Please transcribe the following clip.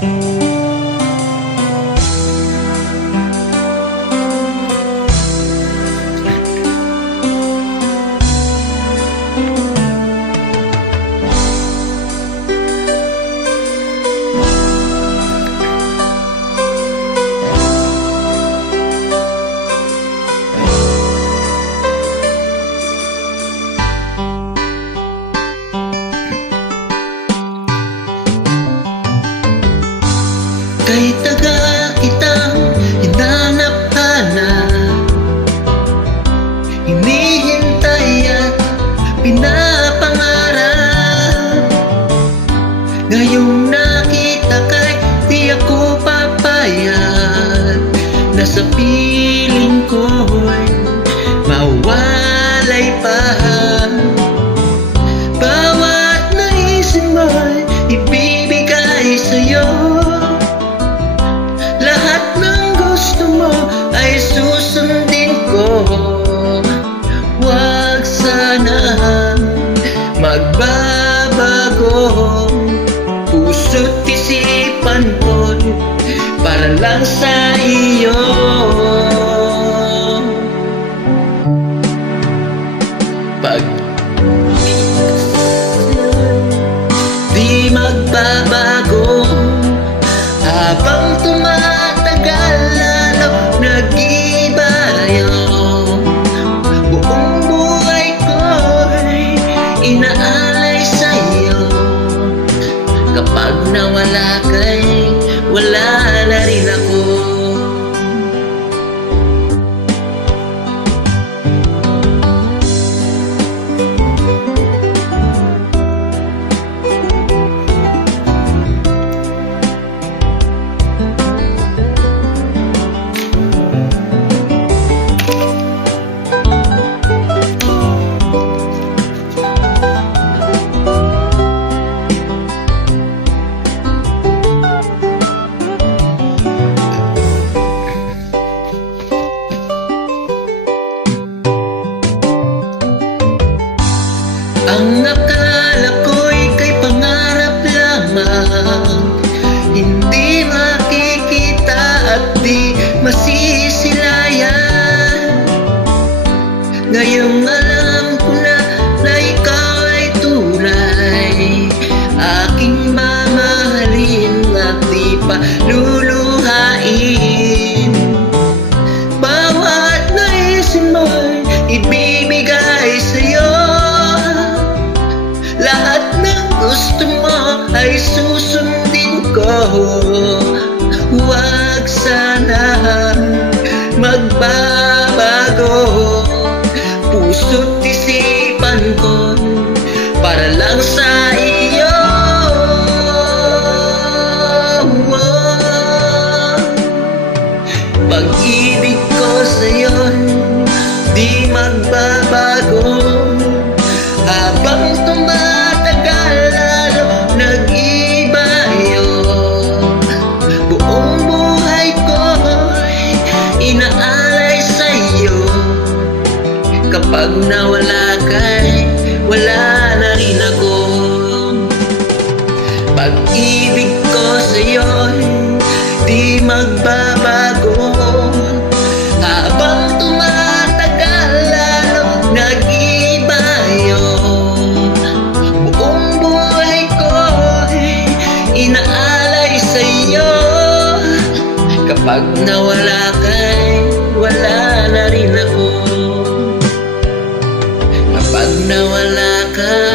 Kay Ngayong nakita kay di ako papayag. Na sa piling ko'y mawalay pa. Bawat naisip mo'y ibibigay sa'yo. Lahat ng gusto mo ay susundin ko. Huwag sana magbabago lang sa iyo. Pag di magbabago habang tumatagal lalo nag-iba yung buong buhay ko'y inaalay sa'yo kapag nawala kay wala Ang akala ko'y kay pangarap lamang. Hindi makikita at di masisilayan. Ngayong alam ko na na ikaw mamahalin at di pa luluhain ko Huwag sana magbabago. Puso't isipan ko para lang sa Kapag nawala kay wala na rin ako. Pag-ibig ko sa'yo'y di magbabago. Habang tumatagal lalo nag-iba yun. Buong buhay ko'y inaalay sa'yo. Kapag nawala kay wala Kapag nawala wala